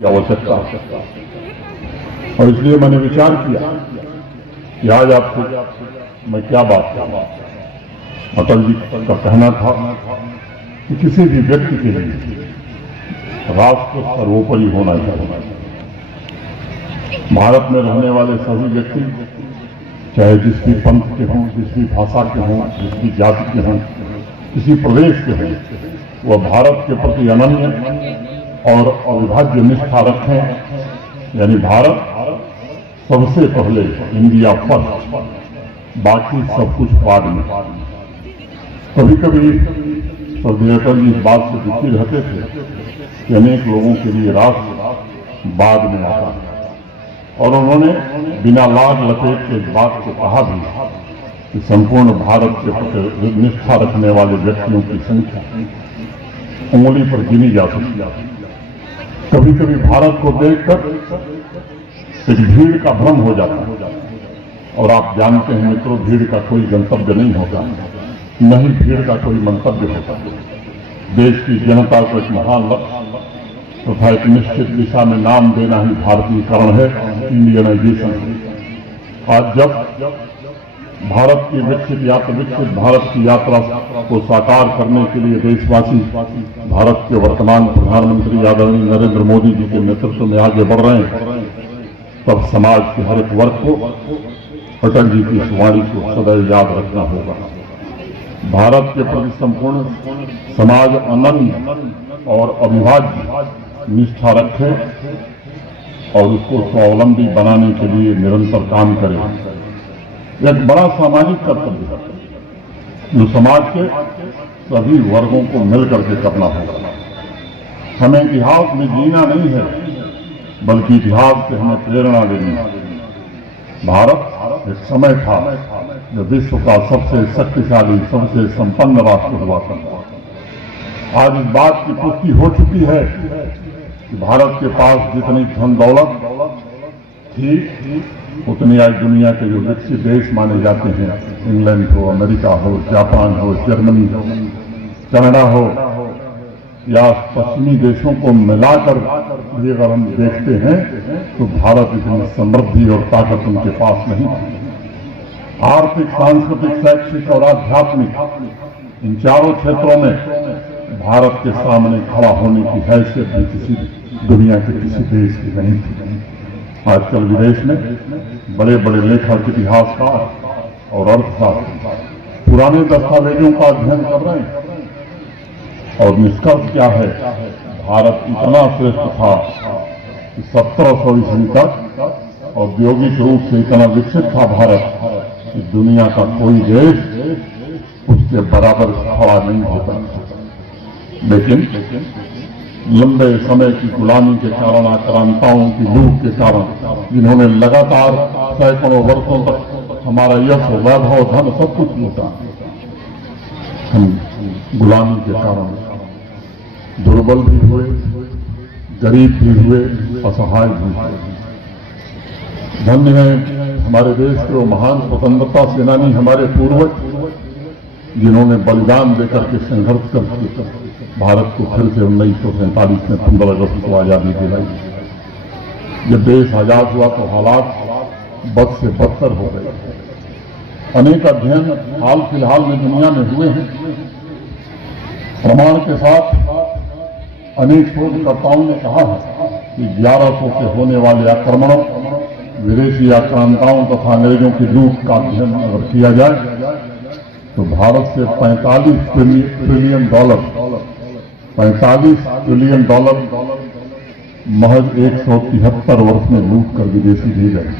आवश्यकता और इसलिए मैंने विचार किया कि आज आपको मैं क्या बात करूं। अटल जी का कहना था कि किसी भी व्यक्ति के लिए राष्ट्र सर्वोपरि होना चाहिए। भारत में रहने वाले सभी व्यक्ति चाहे जिस भी पंथ के हों, जिस भी भाषा के हों, जिस भी जाति के हों, किसी प्रदेश के हों, वह भारत के प्रति अनन्य और अविभाज्य निष्ठा रखें। यानी भारत सबसे पहले, इंडिया फर्स्ट, बाकी सब कुछ बाद में। कभी कभी स्वर्गीय अटल जी इस बात से दुखी रहते थे कि अनेक लोगों के लिए राष्ट्र बाद में आता है, और उन्होंने बिना लाग लपेट के इस बात को कहा भी कि संपूर्ण भारत के प्रति निष्ठा रखने वाले व्यक्तियों की संख्या उंगली पर गिनी जा सकती है। कभी कभी भारत को देखकर एक भीड़ का भ्रम हो जाता है, और आप जानते हैं मित्रों, भीड़ का कोई गंतव्य नहीं होता, न ही भीड़ का कोई मंतव्य होता। देश की जनता को एक महान लक्ष्य तथा एक निश्चित दिशा में नाम देना ही भारतीयकरण है, इंडियनाइजेशन। आज जब भारत की विकसित भारत की यात्रा को साकार करने के लिए देशवासी भारत के वर्तमान प्रधानमंत्री आदरणीय नरेंद्र मोदी जी के नेतृत्व में आगे बढ़ रहे हैं, तब समाज के हर एक वर्ग को अटल जी की इस वाणी को सदैव याद रखना होगा। भारत के प्रति संपूर्ण समाज अनन्य और अविभाज्य निष्ठा रखे और उसको स्वावलंबी बनाने के लिए निरंतर काम करे। एक बड़ा सामाजिक कर्तव्य है जो समाज के सभी वर्गों को मिलकर के करना होगा। हमें इतिहास में जीना नहीं है, बल्कि इतिहास से हमें प्रेरणा लेनी है। भारत एक समय था जब विश्व का सबसे शक्तिशाली, सबसे संपन्न राष्ट्र हुआ करता। आज इस बात की पुष्टि हो चुकी है कि भारत के पास जितनी धन दौलत थी, उतनी आज दुनिया के जो विकसित देश माने जाते हैं, इंग्लैंड हो, अमेरिका हो, जापान हो, जर्मनी हो, कनाडा हो, या पश्चिमी देशों को मिलाकर भी अगर हम देखते हैं तो भारत इतनी समृद्धि और ताकत उनके पास नहीं थी। आर्थिक, सांस्कृतिक, शैक्षिक और आध्यात्मिक इन चारों क्षेत्रों में भारत के सामने खड़ा होने की हैसियत भी किसी दुनिया के किसी देश की नहीं थी। आजकल विदेश में बड़े बड़े लेखक, इतिहासकार और अर्थशास्त्री पुराने दस्तावेजों का अध्ययन कर रहे हैं, और निष्कर्ष क्या है? भारत इतना श्रेष्ठ था कि 1700 ईस्वी तक औद्योगिक रूप से इतना विकसित था भारत कि दुनिया का कोई देश उसके बराबर खड़ा नहीं होता। लेकिन लंबे समय की गुलामी के कारण, आक्रांताओं की लूट के कारण, जिन्होंने लगातार सैकड़ों वर्षों तक हमारा यश, वैभव, धन सब कुछ लूटा, हम गुलामी के कारण दुर्बल भी हुए, गरीब भी हुए, असहाय भी हुए। धन्य है हमारे देश के वो महान स्वतंत्रता सेनानी, हमारे पूर्वज, जिन्होंने बलिदान देकर के संघर्ष करके भारत को फिर से 1947 में 15 अगस्त को आजादी दिलाई। जब देश आजाद हुआ तो हालात बद से बदतर हो गए। अनेक अध्ययन हाल फिलहाल में दुनिया में हुए हैं। प्रमाण के साथ अनेक शोधकर्ताओं ने कहा है कि 1100 से होने वाले आक्रमणों, विदेशी आक्रांताओं तथा अंग्रेजों की लूट का अध्ययन अगर किया जाए तो भारत से 45 ट्रिलियन डॉलर महज 173 वर्ष में लूट कर विदेशी ले गए।